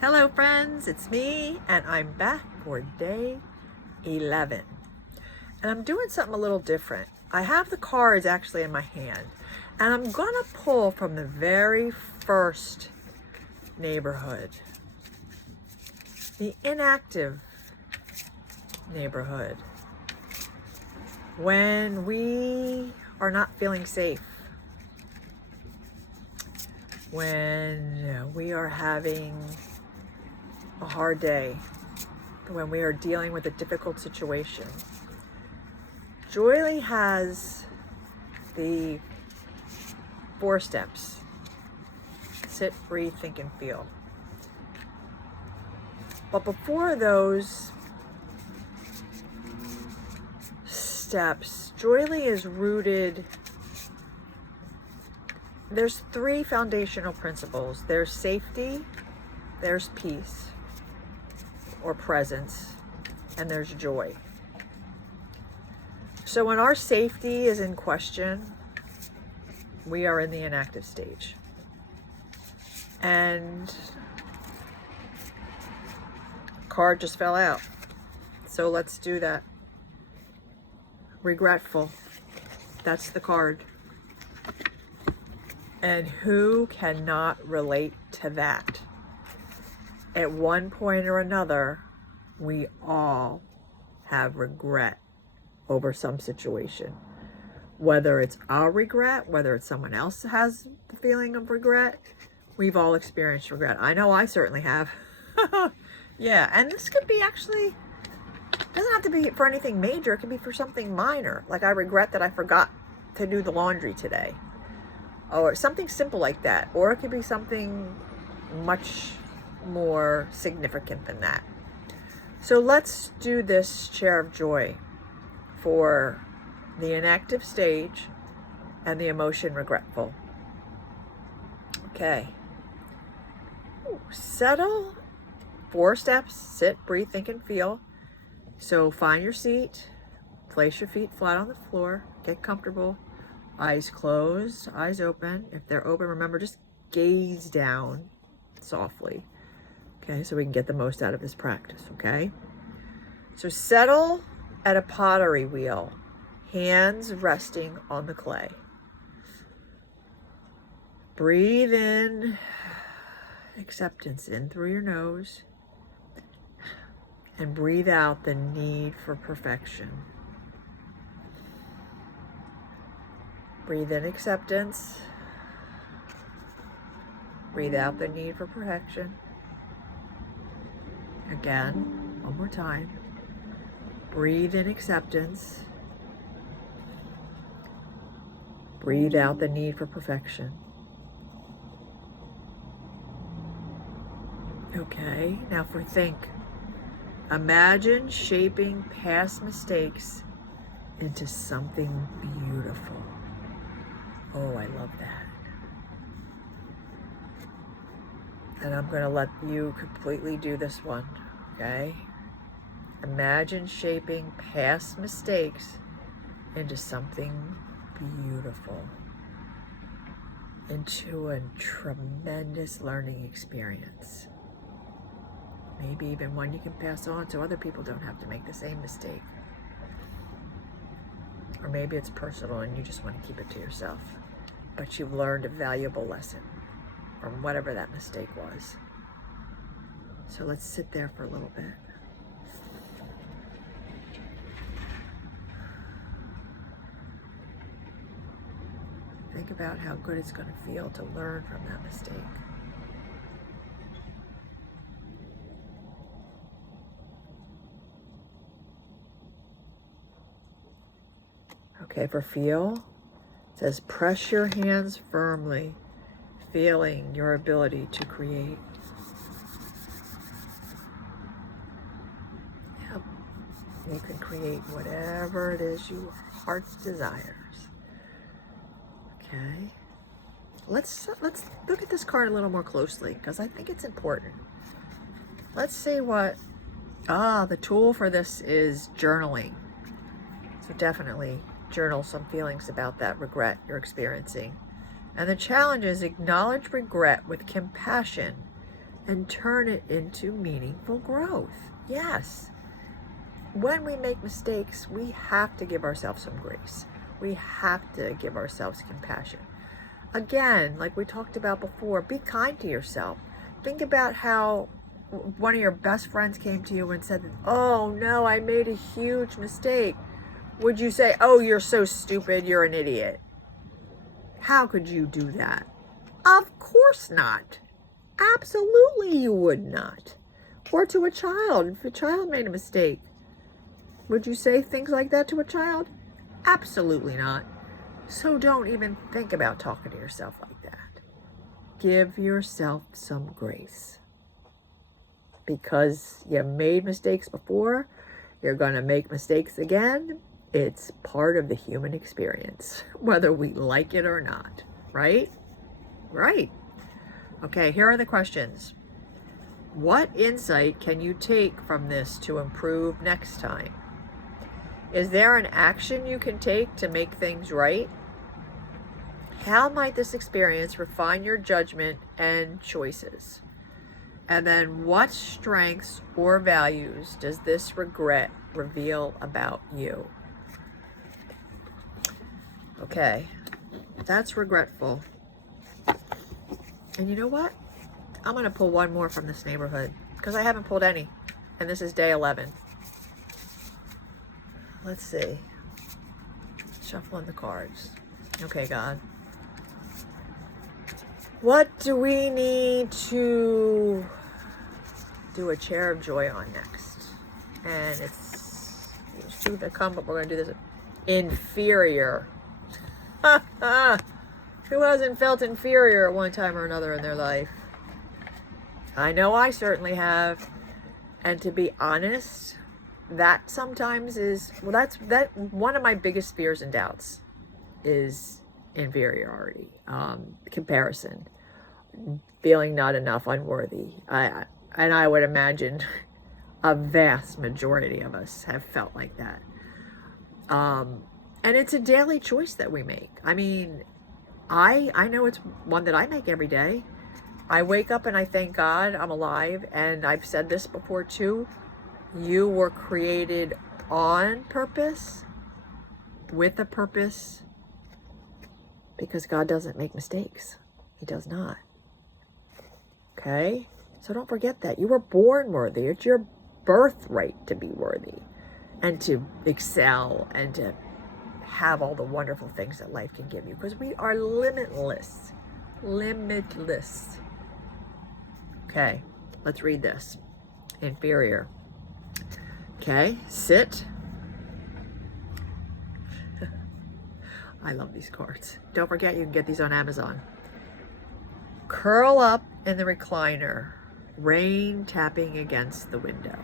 Hello friends, it's me and I'm back for day 11 and I'm doing something a little different. I have the cards actually in my hand and I'm gonna pull from the very first neighborhood, the inactive neighborhood, when we are not feeling safe, when we are having a hard day, when we are dealing with a difficult situation. Joy has the 4 steps: sit, breathe, think, and feel. But before those steps, Joyly is rooted. There's 3 foundational principles. There's safety, there's peace or presence, and there's joy. So when our safety is in question, we are in the inactive stage. And card just fell out. So let's do that. Regretful. That's the card. And who cannot relate to that? At one point or another, we all have regret over some situation. Whether it's our regret, whether it's someone else has the feeling of regret, we've all experienced regret. I know I certainly have. Yeah, and this could be actually, doesn't have to be for anything major. It could be for something minor. Like I regret that I forgot to do the laundry today. Or something simple like that. Or it could be something much more significant than that. So let's do this chair of joy for the inactive stage and the emotion regretful. Okay. Settle. 4 steps: sit, breathe, think, and feel. So find your seat, place your feet flat on the floor, get comfortable, eyes closed, eyes open. If they're open, remember, just gaze down softly. Okay, so we can get the most out of this practice, okay? So settle at a pottery wheel, hands resting on the clay. Breathe in, acceptance in through your nose, and breathe out the need for perfection. Breathe in acceptance. Breathe out the need for perfection. Again, one more time. Breathe in acceptance. Breathe out the need for perfection. Okay, now for think. Imagine shaping past mistakes into something beautiful. Oh, I love that. And I'm going to let you completely do this one, okay? Imagine shaping past mistakes into something beautiful, into a tremendous learning experience. Maybe even one you can pass on so other people don't have to make the same mistake. Or maybe it's personal and you just want to keep it to yourself, but you've learned a valuable lesson from whatever that mistake was. So let's sit there for a little bit. Think about how good it's going to feel to learn from that mistake. Okay, for feel, it says press your hands firmly, feeling your ability to create. Yep, you can create whatever it is your heart's desires. Okay, let's look at this card a little more closely because I think it's important. Let's see what, the tool for this is journaling. So definitely journal some feelings about that regret you're experiencing. And the challenge is acknowledge regret with compassion and turn it into meaningful growth. Yes. When we make mistakes, we have to give ourselves some grace. We have to give ourselves compassion. Again, like we talked about before, be kind to yourself. Think about how one of your best friends came to you and said, oh no, I made a huge mistake. Would you say, oh, you're so stupid, you're an idiot? How could you do that? Of course not. Absolutely you would not. Or to a child, if a child made a mistake, would you say things like that to a child? Absolutely not. So don't even think about talking to yourself like that. Give yourself some grace. Because you made mistakes before, you're going to make mistakes again. It's part of the human experience, whether we like it or not, right? Right. Okay, here are the questions. What insight can you take from this to improve next time? Is there an action you can take to make things right? How might this experience refine your judgment and choices? And then what strengths or values does this regret reveal about you? Okay, that's regretful. And you know what? I'm going to pull one more from this neighborhood because I haven't pulled any. And this is day 11. Let's see. Shuffling the cards. Okay, God. What do we need to do a chair of joy on next? And it's two that come, but we're going to do this. Inferior. Who hasn't felt inferior at one time or another in their life? I know I certainly have. And to be honest, that sometimes is, well, that's one of my biggest fears and doubts is inferiority, comparison, feeling not enough, unworthy. And I would imagine a vast majority of us have felt like that. And it's a daily choice that we make. I mean, I know it's one that I make every day. I wake up and I thank God I'm alive. And I've said this before too. You were created on purpose, with a purpose, because God doesn't make mistakes. He does not. Okay? So don't forget that. You were born worthy. It's your birthright to be worthy and to excel and to have all the wonderful things that life can give you, because we are limitless. Limitless. Okay, let's read this. Inferior. Okay, sit. I love these cards. Don't forget you can get these on Amazon. Curl up in the recliner. Rain tapping against the window.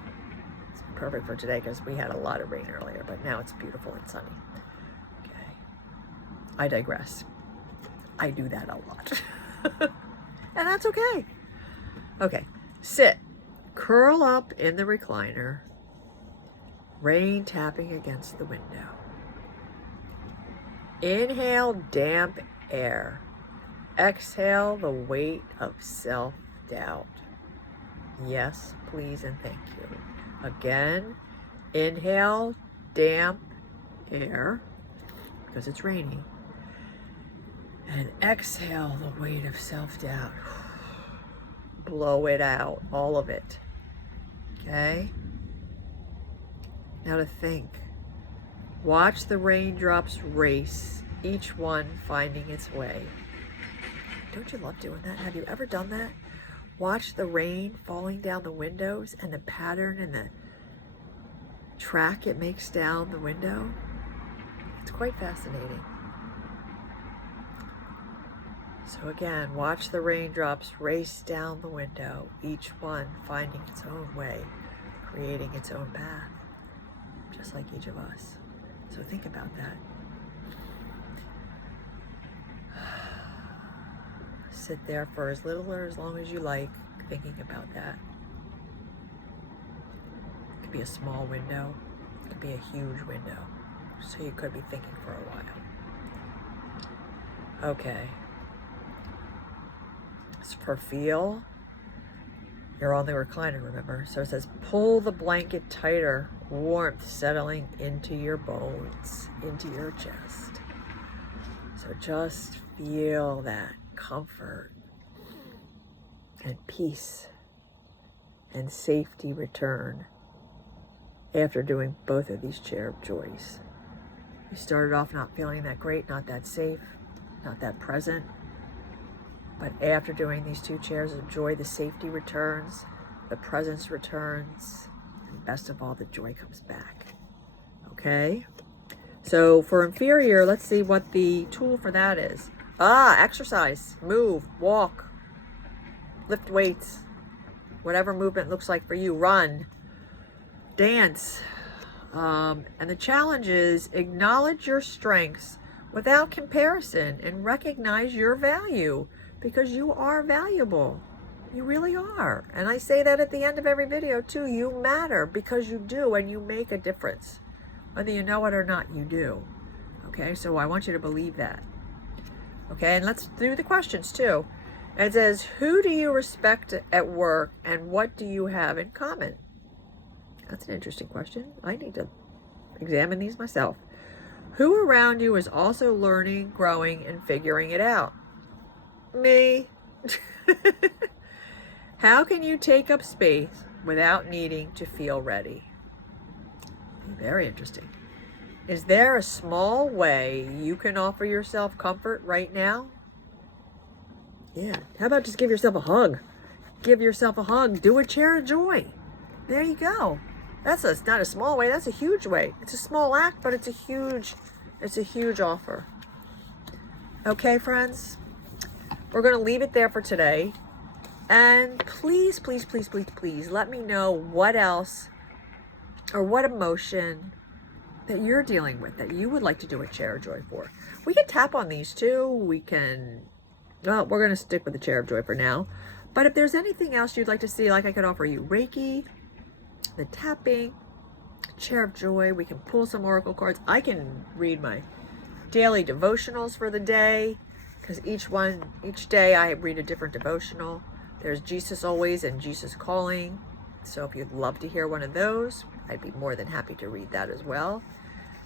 It's perfect for today because we had a lot of rain earlier, but now it's beautiful and sunny. Okay. I digress. I do that a lot. And that's okay. Okay. Sit. Curl up in the recliner. Rain tapping against the window. Inhale damp air. Exhale the weight of self-doubt. Yes, please, and thank you. Again, inhale damp air, because it's raining. And exhale the weight of self-doubt. Blow it out, all of it. Okay? Now to think. Watch the raindrops race, each one finding its way. Don't you love doing that? Have you ever done that? Watch the rain falling down the windows and the pattern and the track it makes down the window. It's quite fascinating. So again, watch the raindrops race down the window, each one finding its own way, creating its own path, just like each of us. So think about that. Sit there for as little or as long as you like, thinking about that. It could be a small window. It could be a huge window. So you could be thinking for a while. Okay. So for feel, You're on the recliner, remember? So it says, pull the blanket tighter, warmth settling into your bones, into your chest. So just feel that comfort and peace and safety return after doing both of these chair of joys. You started off not feeling that great, not that safe, not that present. But after doing these 2 chairs of joy, the safety returns, the presence returns, and best of all, the joy comes back. Okay? So for inferior, let's see what the tool for that is. Exercise, move, walk, lift weights, whatever movement looks like for you, run, dance. And the challenge is acknowledge your strengths without comparison and recognize your value, because you are valuable. You really are. And I say that at the end of every video too. You matter because you do, and you make a difference. Whether you know it or not, you do. Okay, so I want you to believe that. Okay, and let's do the questions too. It says, who do you respect at work and what do you have in common? That's an interesting question. I need to examine these myself. Who around you is also learning, growing, and figuring it out? Me. How can you take up space without needing to feel ready? Very interesting. Is there a small way you can offer yourself comfort right now? Yeah. How about just give yourself a hug? Give yourself a hug. Do a chair of joy. There you go. That's not a small way. That's a huge way. It's a small act, but it's a huge offer. Okay, friends, we're going to leave it there for today. And please, please, please, please, please let me know what else or what emotion that you're dealing with that you would like to do a chair of joy for. We can tap on these too. We can, well, we're going to stick with the chair of joy for now. But if there's anything else you'd like to see, like I could offer you Reiki, the tapping, chair of joy, we can pull some oracle cards. I can read my daily devotionals for the day, because each day I read a different devotional. There's Jesus Always and Jesus Calling. So if you'd love to hear one of those, I'd be more than happy to read that as well.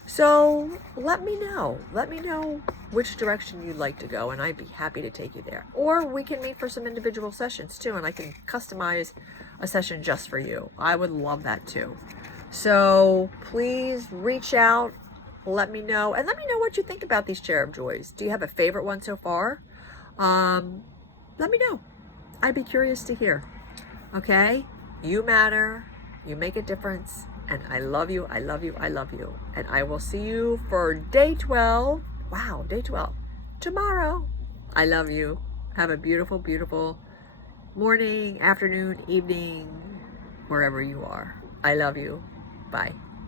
So let me know. Let me know which direction you'd like to go, and I'd be happy to take you there. Or we can meet for some individual sessions too, and I can customize a session just for you. I would love that too. So please reach out, let me know, and let me know what you think about these chair of joys. Do you have a favorite one so far? Let me know. I'd be curious to hear. Okay? You matter. You make a difference. And I love you. I love you. I love you. And I will see you for day 12. Wow, day 12. Tomorrow. I love you. Have a beautiful, beautiful morning, afternoon, evening, wherever you are. I love you. Bye.